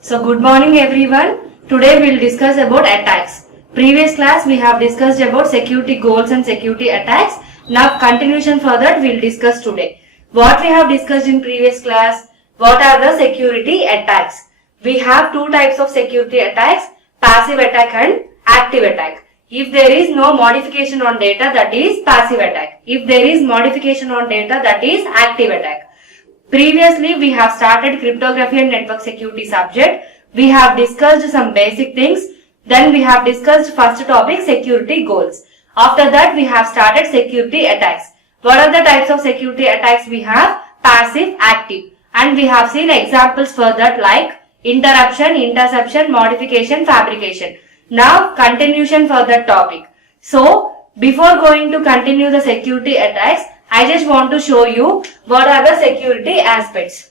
So good morning everyone. Today we will discuss about attacks. Previous class we have discussed about security goals and security attacks. Now continuation for that we will discuss today. What we have discussed in previous class? What are the security attacks? We have two types of security attacks, passive attack and active attack. If there is no modification on data, that is passive attack. If there is modification on data, that is active attack. Previously, we have started cryptography and network security subject. We have discussed some basic things. Then we have discussed first topic, security goals. After that, we have started security attacks. What are the types of security attacks we have? Passive, active. And we have seen examples for that like interruption, interception, modification, fabrication. Now, continuation for that topic. So, before going to continue the security attacks, I just want to show you what are the security aspects.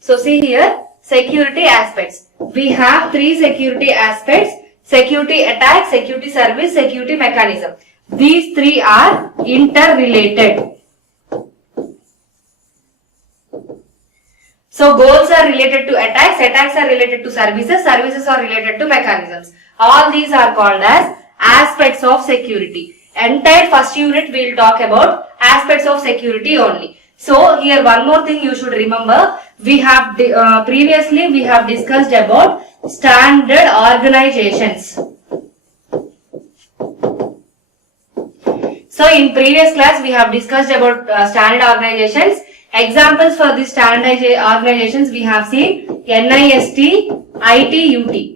So see here, security aspects. We have three security aspects: security attack, security service, security mechanism. These three are interrelated. So goals are related to attacks, attacks are related to services, services are related to mechanisms. All these are called as aspects of security. Entire first unit we will talk about aspects of security only. So here one more thing you should remember. We have previously we have discussed about standard organizations. So in previous class we have discussed about standard organizations. Examples for these standard organizations we have seen NIST, ITUT.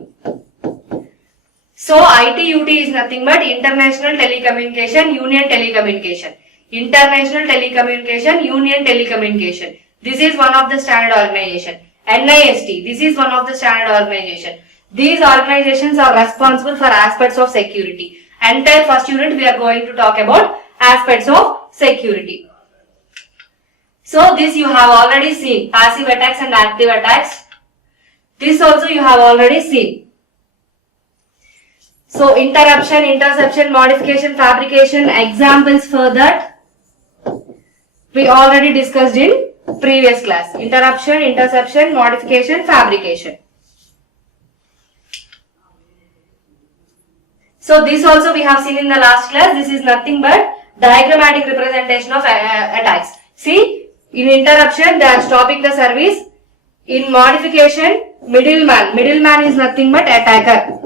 So ITUT is nothing but International Telecommunication Union Telecommunication. International Telecommunication Union Telecommunication. This is one of the standard organization. NIST. This is one of the standard organization. These organizations are responsible for aspects of security. Entire first unit we are going to talk about aspects of security. So this you have already seen. Passive attacks and active attacks. This also you have already seen. So interruption, interception, modification, fabrication, examples for that we already discussed in previous class. Interruption, interception, modification, fabrication. So this also we have seen in the last class. This is nothing but diagrammatic representation of attacks. See, in interruption they are stopping the service. In modification, middleman. Middleman is nothing but attacker.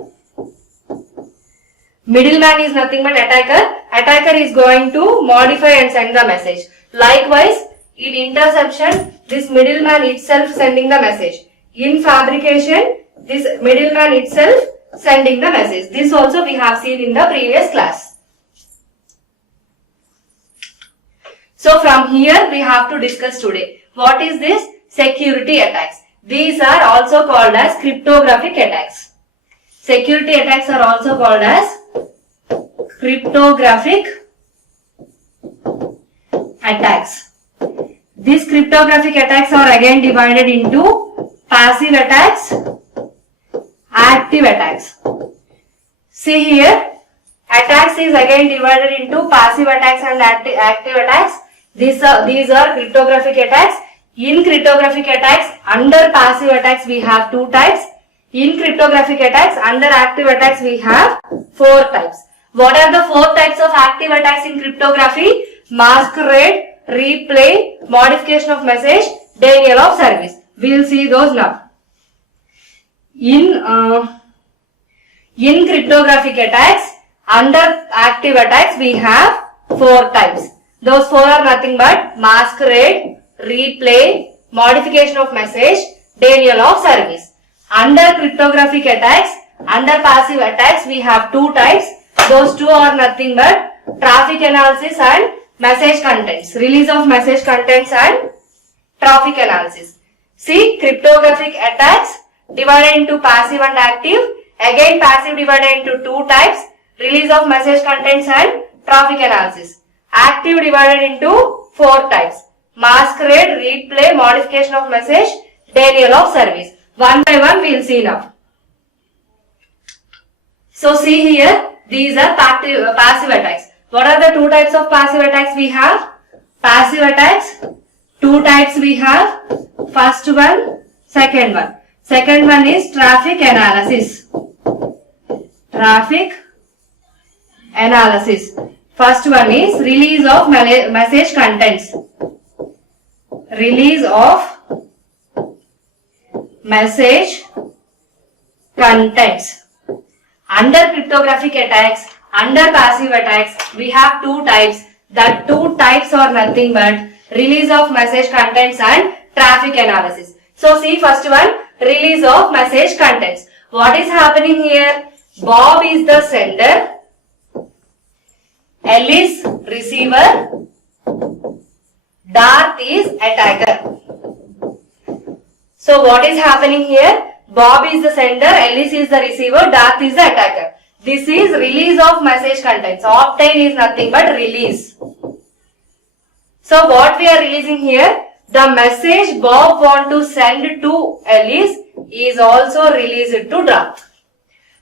Middleman is nothing but attacker. Attacker is going to modify and send the message. Likewise, in interception, this middleman itself sending the message. In fabrication, this middleman itself sending the message. This also we have seen in the previous class. So from here we have to discuss today. What is this? Security attacks. These are also called as cryptographic attacks. Security attacks are also called as cryptographic attacks. These cryptographic attacks are again divided into passive attacks, active attacks. See here, attacks is again divided into passive attacks and active attacks. These are cryptographic attacks. In cryptographic attacks, under passive attacks we have two types. In cryptographic attacks, under active attacks we have four types. What are the four types of active attacks in cryptography? Masquerade, replay, modification of message, denial of service. We will see those now. In cryptographic attacks, under active attacks we have four types. Those four are nothing but masquerade, replay, modification of message, denial of service. Under cryptographic attacks, under passive attacks we have two types. Those two are nothing but traffic analysis and message contents. Release of message contents and traffic analysis. See, cryptographic attacks divided into passive and active. Again passive divided into two types. Release of message contents and traffic analysis. Active divided into four types. Masquerade, replay, modification of message, denial of service. One by one we will see now. So see here, these are passive attacks. What are the two types of passive attacks we have? Passive attacks, two types we have. First one, second one. Second one is traffic analysis. Traffic analysis. First one is release of message contents. Release of message contents. Under cryptographic attacks, under passive attacks, we have two types. The two types are nothing but release of message contents and traffic analysis. So see first one, release of message contents. What is happening here? Bob is the sender, L is receiver, Darth is attacker. So what is happening here? Bob is the sender, Alice is the receiver, Darth is the attacker. This is release of message contents. Obtain is nothing but release. So what we are releasing here? The message Bob want to send to Alice is also released to Darth.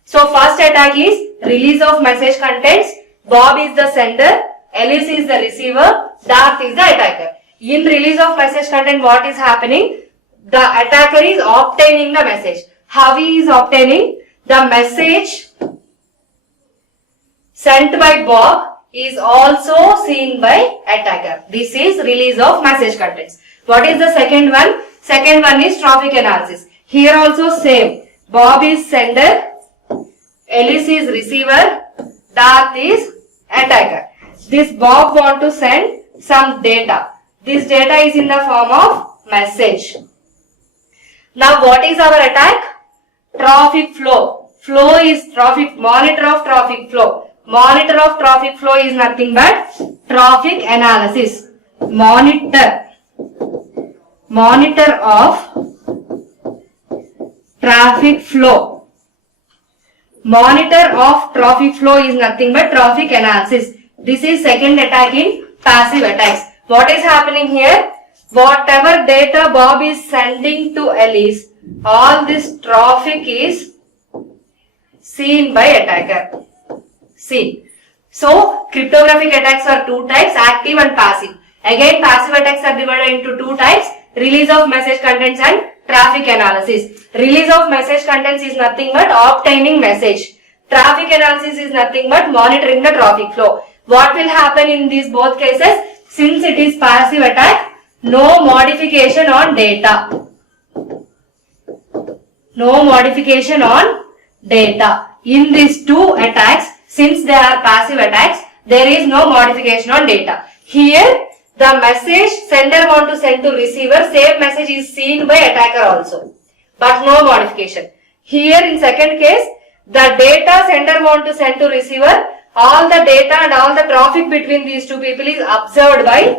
So first attack is release of message contents. Bob is the sender, Alice is the receiver, Darth is the attacker. In release of message content, what is happening? The attacker is obtaining the message. How he is obtaining? The message sent by Bob is also seen by attacker. This is release of message contents. What is the second one? Second one is traffic analysis. Here also same. Bob is sender, Alice is receiver, Darth is attacker. This Bob want to send some data. This data is in the form of message. Now what is our attack? Traffic flow. Flow is traffic, monitor of traffic flow. Monitor of traffic flow is nothing but traffic analysis. Monitor of traffic flow. Monitor of traffic flow is nothing but traffic analysis. This is second attack in passive attacks. What is happening here? Whatever data Bob is sending to Alice, all this traffic is seen by attacker. Seen. So, cryptographic attacks are two types, active and passive. Again, passive attacks are divided into two types, release of message contents and traffic analysis. Release of message contents is nothing but obtaining message. Traffic analysis is nothing but monitoring the traffic flow. What will happen in these both cases? Since it is passive attack, no modification on data. No modification on data. In these two attacks, since they are passive attacks, there is no modification on data. Here, the message sender want to send to receiver, same message is seen by attacker also, but no modification. Here in second case, the data sender want to send to receiver, all the data and all the traffic between these two people is observed by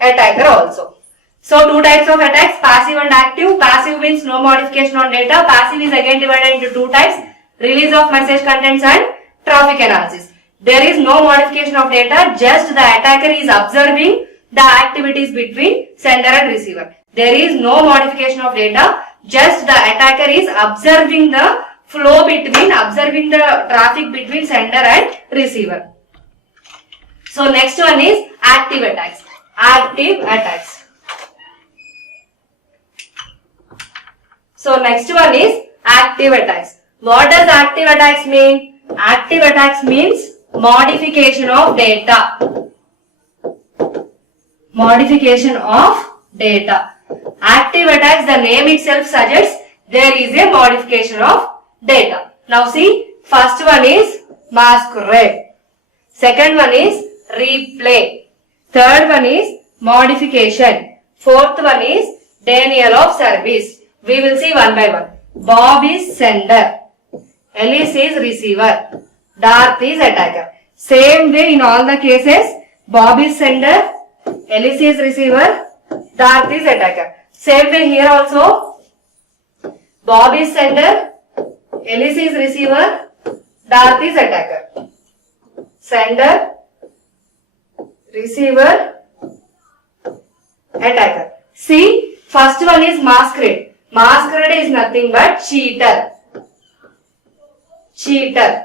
attacker also. So two types of attacks, passive and active. Passive means no modification on data. Passive is again divided into two types, release of message contents and traffic analysis. There is no modification of data, just the attacker is observing the activities between sender and receiver. There is no modification of data, just the attacker is observing the flow between, observing the traffic between sender and receiver. So next one is active attacks. Active attacks. So next one is active attacks. What does active attacks mean? Active attacks means modification of data. Modification of data. Active attacks, the name itself suggests there is a modification of data. Now see, first one is masquerade. Second one is replay. Third one is modification. Fourth one is denial of service. We will see one by one. Bob is sender. Alice is receiver. Darth is attacker. Same way in all the cases, Bob is sender, Alice is receiver, Darth is attacker. Same way here also, Bob is sender, Alice is receiver, Darth is attacker. Sender, receiver, attacker. See, first one is masquerade. Masquerade is nothing but cheater. Cheater.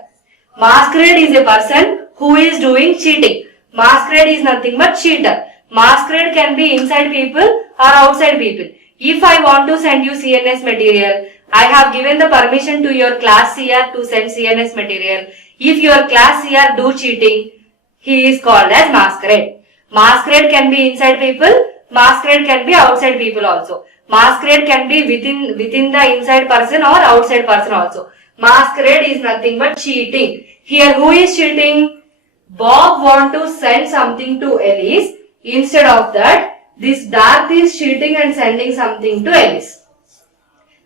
Masquerade is a person who is doing cheating. Masquerade is nothing but cheater. Masquerade can be inside people or outside people. If I want to send you CNS material, I have given the permission to your class CR to send CNS material. If your class CR do cheating, he is called as masquerade. Masquerade can be inside people, masquerade can be outside people also. Masquerade can be within the inside person or outside person also. Masquerade is nothing but cheating. Here who is cheating? Bob want to send something to Alice. Instead of that, this Darth is cheating and sending something to Alice.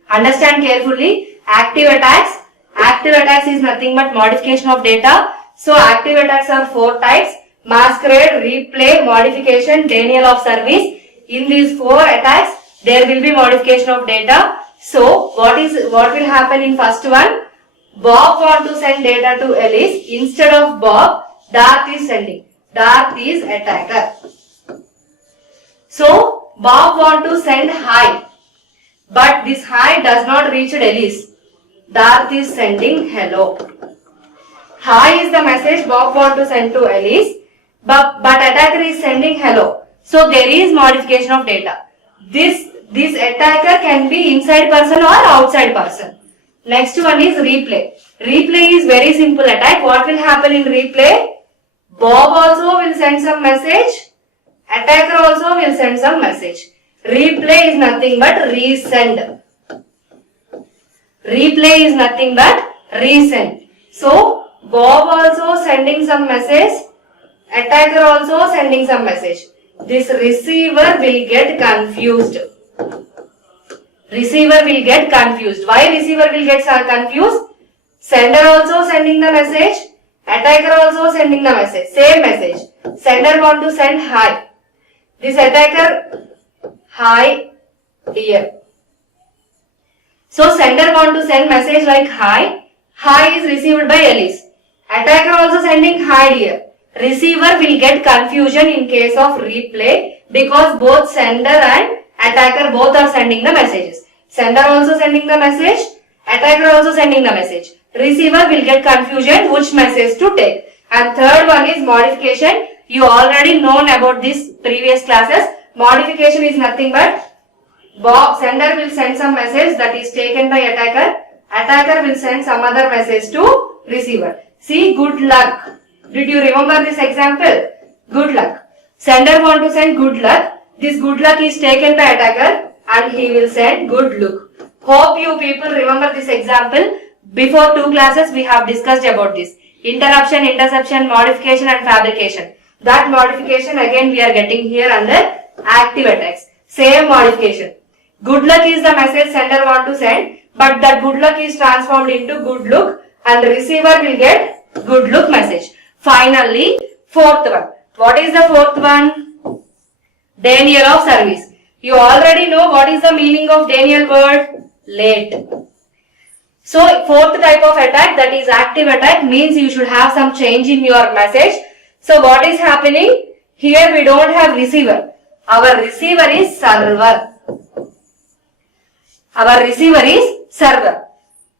Understand carefully. Active attacks. Active attacks is nothing but modification of data. So active attacks are 4 types: masquerade, replay, modification, denial of service. In these 4 attacks, there will be modification of data. So what will happen in first one? Bob want to send data to Alice. Instead of Bob, Darth is sending. Darth is attacker. So Bob want to send hi, but this hi does not reach Alice. Darth is sending hello. Hi is the message Bob want to send to Alice, but attacker is sending hello. So there is modification of data. This attacker can be inside person or outside person. Next one is replay. Replay is very simple attack. What will happen in replay? Bob also will send some message. Attacker also will send some message. Replay is nothing but resend. Replay is nothing but resend. So Bob also sending some message. Attacker also sending some message. This receiver will get confused. Receiver will get confused. Why receiver will get confused? Sender also sending the message. Attacker also sending the message. Same message. Sender want to send hi. This attacker, hi dear. So sender want to send message like hi. Hi is received by Alice. Attacker also sending hi dear. Receiver will get confusion in case of replay because both sender and attacker both are sending the messages. Sender also sending the message. Attacker also sending the message. Receiver will get confusion which message to take. And third one is modification. You already known about this previous classes. Modification is nothing but sender will send some message that is taken by attacker. Attacker will send some other message to receiver. See, good luck. Did you remember this example? Good luck. Sender want to send good luck. This good luck is taken by attacker and he will send good look. Hope you people remember this example. Before 2 classes we have discussed about this. Interruption, interception, modification and fabrication. That modification again we are getting here under active attacks. Same modification. Good luck is the message sender want to send, but that good luck is transformed into good look and the receiver will get good look message. Finally, fourth one. What is the fourth one? Denial of service. You already know what is the meaning of denial word? Late. So fourth type of attack, that is active attack, means you should have some change in your message. So what is happening? Here we don't have receiver. Our receiver is server. Our receiver is server.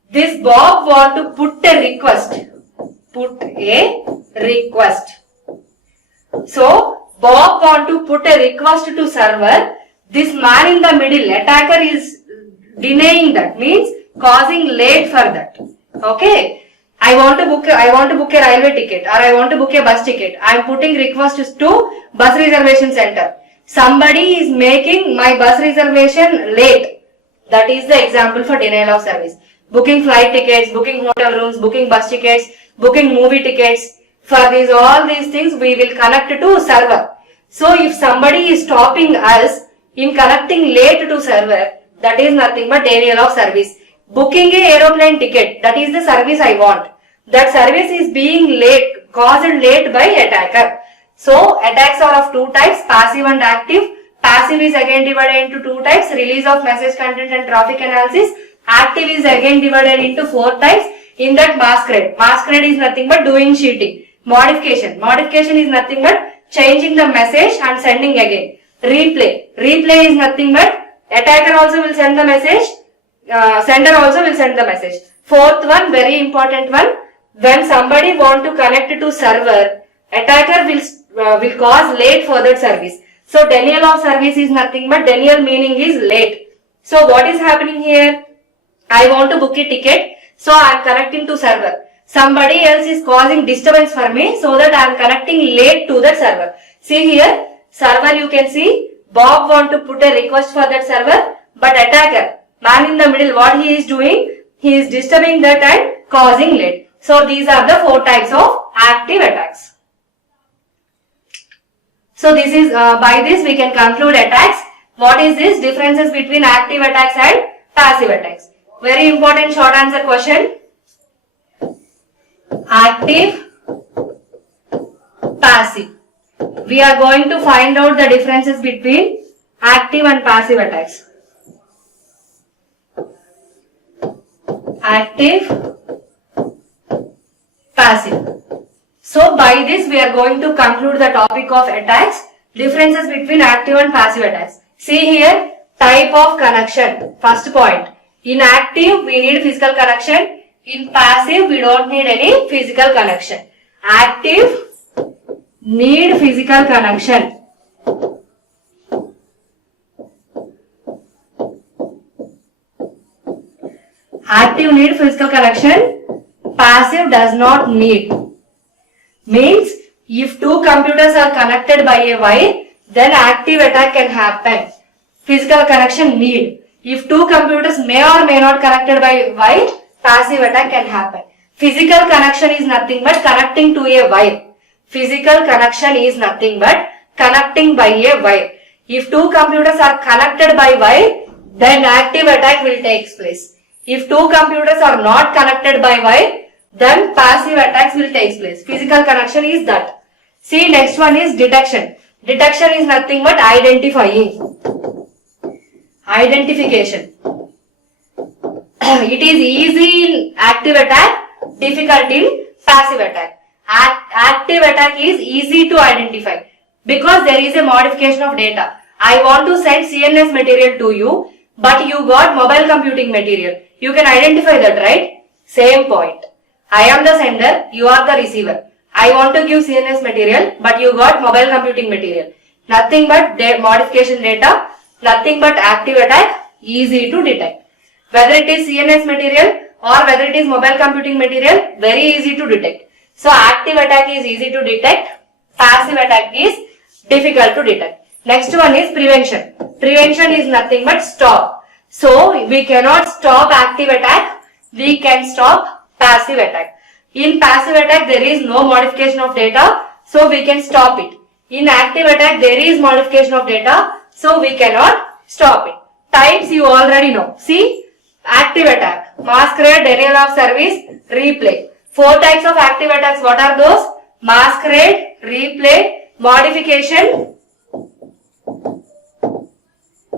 This Bob want to put a request. Put a request. So Bob want to put a request to server. This man in the middle, attacker, is denying that, means causing late for that. Okay. I want to book a railway ticket or I want to book a bus ticket. I am putting requests to bus reservation center. Somebody is making my bus reservation late. That is the example for denial of service. Booking flight tickets, booking hotel rooms, booking bus tickets, booking movie tickets. For all these things we will connect to server. So if somebody is stopping us in connecting late to server, that is nothing but denial of service. Booking a aeroplane ticket, that is the service I want. That service is being late, caused late by attacker. So attacks are of 2 types, passive and active. Passive is again divided into 2 types, release of message content and traffic analysis. Active is again divided into 4 types. In that masquerade. Masquerade is nothing but doing cheating. Modification. Modification is nothing but changing the message and sending again. Replay. Replay is nothing but attacker also will send the message. Sender also will send the message. Fourth one, very important one. When somebody want to connect to server, attacker will cause late for that service. So denial of service is nothing but, denial meaning is late. So what is happening here? I want to book a ticket, so I am connecting to server. Somebody else is causing disturbance for me, so that I am connecting late to that server. See here, server you can see, Bob want to put a request for that server, but attacker, man in the middle, what he is doing? He is disturbing that and causing late. So these are the 4 types of active attacks. So this is, by this we can conclude attacks. What is this? Differences between active attacks and passive attacks. Very important short answer question. Active, passive. We are going to find out the differences between active and passive attacks. Active, passive. So by this we are going to conclude the topic of attacks, differences between active and passive attacks. See here, type of connection. First point. In active we need physical connection. In passive we don't need any physical connection. Active need physical connection. Active need physical connection. Passive does not need. Means if 2 computers are connected by a wire, then active attack can happen. Physical connection need. If 2 computers may or may not connected by wire, passive attack can happen. Physical connection is nothing but connecting to a wire. Physical connection is nothing but connecting by a wire. If 2 computers are connected by wire, then active attack will take place. If 2 computers are not connected by wire, then passive attacks will take place. Physical connection is that. See, next one is detection. Detection is nothing but identifying. Identification. It is easy in active attack, difficult in passive attack. Active attack is easy to identify because there is a modification of data. I want to send CNS material to you, but you got mobile computing material. You can identify that, right? Same point. I am the sender, you are the receiver. I want to give CNS material, but you got mobile computing material. Nothing but modification data, nothing but active attack, easy to detect. Whether it is CNS material or whether it is mobile computing material, very easy to detect. So active attack is easy to detect, passive attack is difficult to detect. Next one is prevention. Prevention is nothing but stop. So we cannot stop active attack, we can stop passive attack. In passive attack there is no modification of data, so we can stop it. In active attack there is modification of data, so we cannot stop it. Types you already know. See, active attack, masquerade, denial of service, replay. 4 types of active attacks. What are those? Masquerade, replay, modification.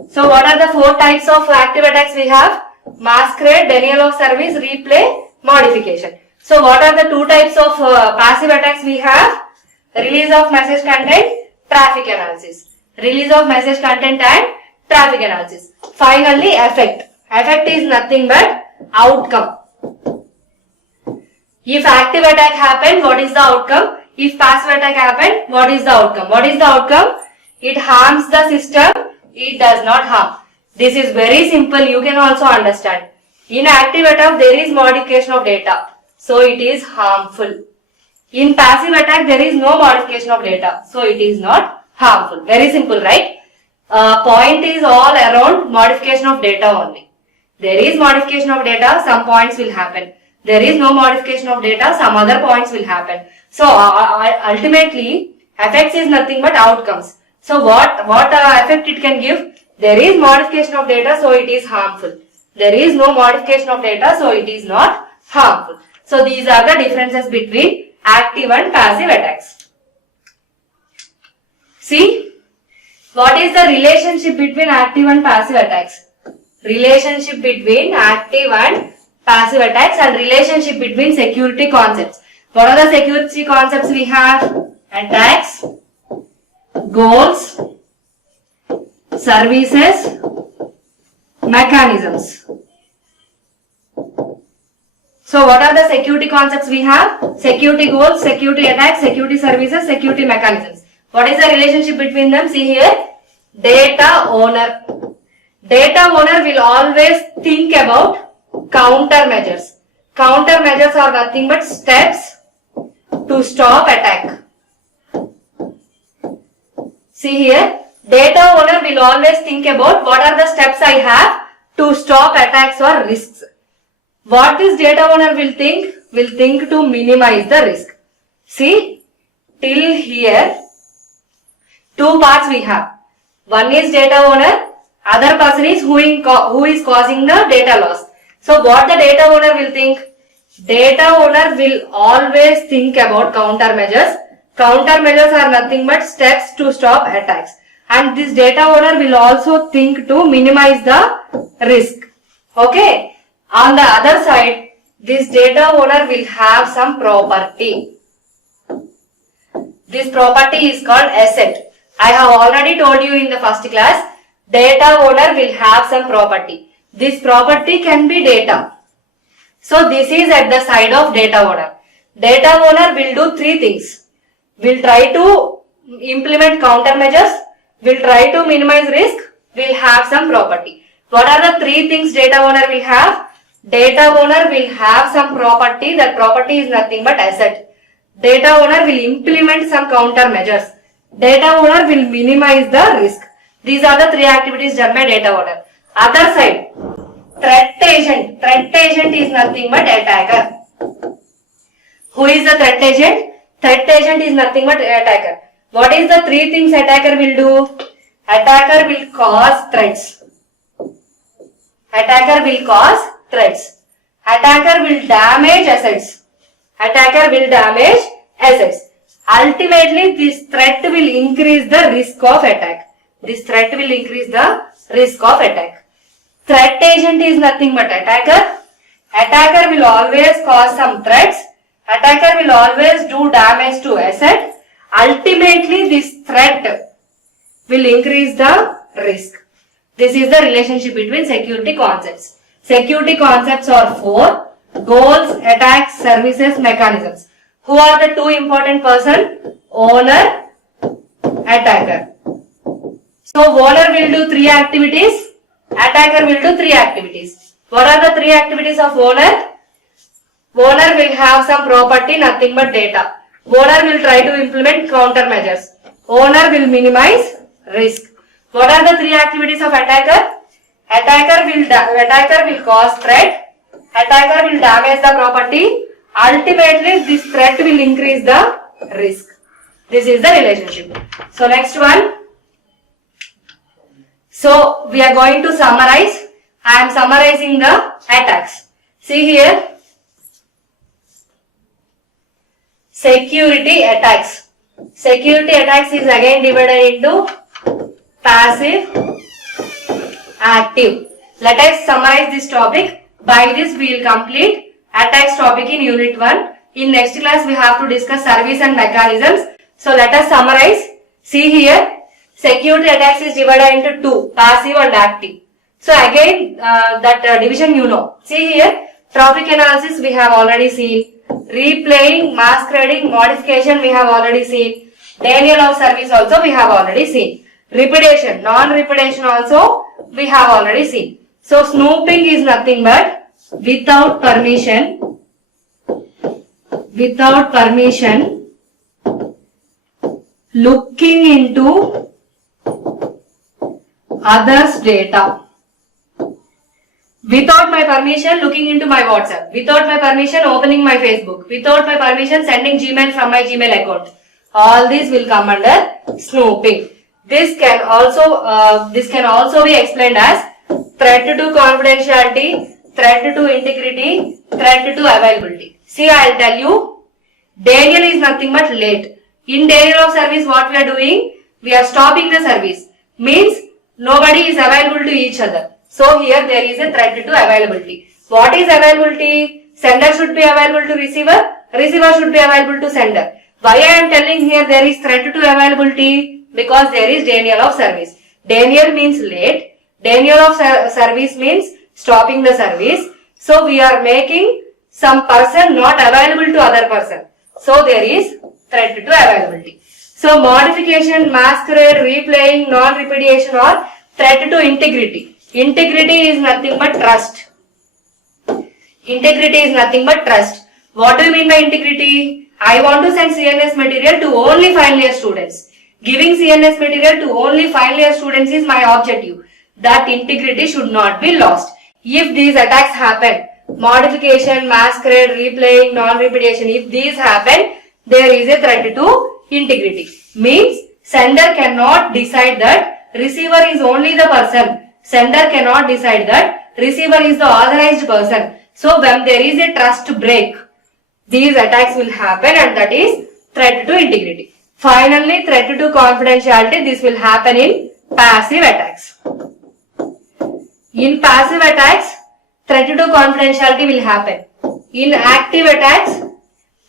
So what are the 4 types of active attacks we have? Masquerade, denial of service, replay, modification. So what are the 2 types of passive attacks we have? Release of message content, traffic analysis. Release of message content and traffic analysis. Finally, effect. Effect is nothing but outcome. If active attack happened, what is the outcome? If passive attack happened, what is the outcome? What is the outcome? It harms the system, it does not harm. This is very simple, you can also understand. In active attack, there is modification of data, so it is harmful. In passive attack, there is no modification of data, so it is not harmful. Very simple, right? Point is all around modification of data only. There is modification of data, some points will happen. There is no modification of data, some other points will happen. So ultimately, effects is nothing but outcomes. So what effect it can give? There is modification of data, so it is harmful. There is no modification of data, so it is not harmful. So these are the differences between active and passive attacks. See, what is the relationship between active and passive attacks? Relationship between active and passive attacks and relationship between security concepts. What are the security concepts we have? Attacks, goals, services, mechanisms. So what are the security concepts we have? Security goals, security attacks, security services, security mechanisms. What is the relationship between them? See here, data owner. Data owner will always think about countermeasures. Countermeasures are nothing but steps to stop attack. See here, data owner will always think about what are the steps I have to stop attacks or risks. What this data owner will think? Will think to minimize the risk. See, till here, two parts we have. One is data owner, other person is who is causing the data loss. So what the data owner will think? Data owner will always think about countermeasures. Countermeasures are nothing but steps to stop attacks. And this data owner will also think to minimize the risk. Okay. On the other side, this data owner will have some property. This property is called asset. I have already told you in the first class, data owner will have some property. This property can be data. So this is at the side of data owner. Data owner will do three things. Will try to implement countermeasures, will try to minimize risk, will have some property. What are the three things data owner will have? Data owner will have some property. That property is nothing but asset. Data owner will implement some countermeasures. Data owner will minimize the risk. These are the three activities done by data owner. Other side, threat agent. Threat agent is nothing but attacker. Who is the threat agent? Threat agent is nothing but attacker. What is the three things attacker will do? Attacker will cause threats. Attacker will cause threats. Attacker will damage assets. Attacker will damage assets. Ultimately, this threat will increase the risk of attack. This threat will increase the risk of attack. Threat agent is nothing but attacker. Attacker will always cause some threats. Attacker will always do damage to asset. Ultimately, this threat will increase the risk. This is the relationship between security concepts. Security concepts are four: goals, attacks, services, mechanisms. Who are the two important person? Owner, attacker. So owner will do three activities. Attacker will do three activities. What are the three activities of owner? Owner will have some property, nothing but data. Owner will try to implement countermeasures. Owner will minimize risk. What are the three activities of attacker? Attacker will cause threat. Attacker will damage the property. Ultimately, this threat will increase the risk. This is the relationship. So next one. So we are going to summarize. I am summarizing the attacks. See here. Security attacks. Security attacks is again divided into passive, active. Let us summarize this topic. By this we will complete attacks topic in unit 1. In next class we have to discuss service and mechanisms. So let us summarize. See here. Security attacks is divided into two, passive and active. So again that division you know. See here, traffic analysis we have already seen. Replaying, masquerading, modification we have already seen. Denial of service also we have already seen. Repudiation, non-repudiation also we have already seen. So snooping is nothing but without permission, looking into others' data. Without my permission, looking into my WhatsApp. Without my permission, opening my Facebook. Without my permission, sending Gmail from my Gmail account. All these will come under snooping. This can also be explained as threat to confidentiality, threat to integrity, threat to availability. See, I will tell you. Denial is nothing but late. In denial of service, what we are doing? We are stopping the service. Means nobody is available to each other. So here there is a threat to availability. What is availability? Sender should be available to receiver. Receiver should be available to sender. Why I am telling here there is threat to availability? Because there is denial of service. Denial means late. Denial of service means stopping the service. So we are making some person not available to other person. So there is threat to availability. So modification, masquerade, replaying, non-repudiation or threat to integrity. Integrity is nothing but trust. Integrity is nothing but trust. What do you mean by integrity? I want to send CNS material to only final year students. Giving CNS material to only final year students is my objective. That integrity should not be lost. If these attacks happen, modification, masquerade, replaying, non-repetition, if these happen, there is a threat to integrity. Means sender cannot decide that receiver is only the person. Sender cannot decide that receiver is the authorized person. So when there is a trust break, these attacks will happen, and that is threat to integrity. Finally, threat to confidentiality, this will happen in passive attacks. In passive attacks, threat to confidentiality will happen. In active attacks,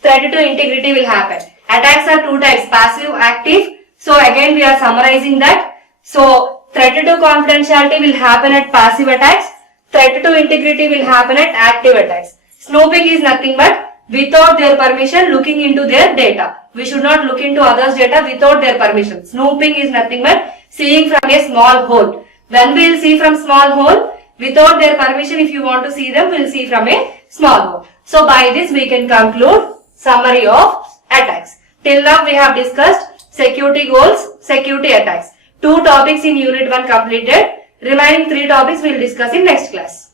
threat to integrity will happen. Attacks are two types, passive, active. So again we are summarizing that. So threat to confidentiality will happen at passive attacks. Threat to integrity will happen at active attacks. Snooping is nothing but without their permission looking into their data. We should not look into others' data without their permission. Snooping is nothing but seeing from a small hole. When we will see from small hole, without their permission, if you want to see them, we will see from a small hole. So by this we can conclude summary of attacks. Till now we have discussed security goals, security attacks. 2 topics in unit 1 completed. Remaining 3 topics we will discuss in next class.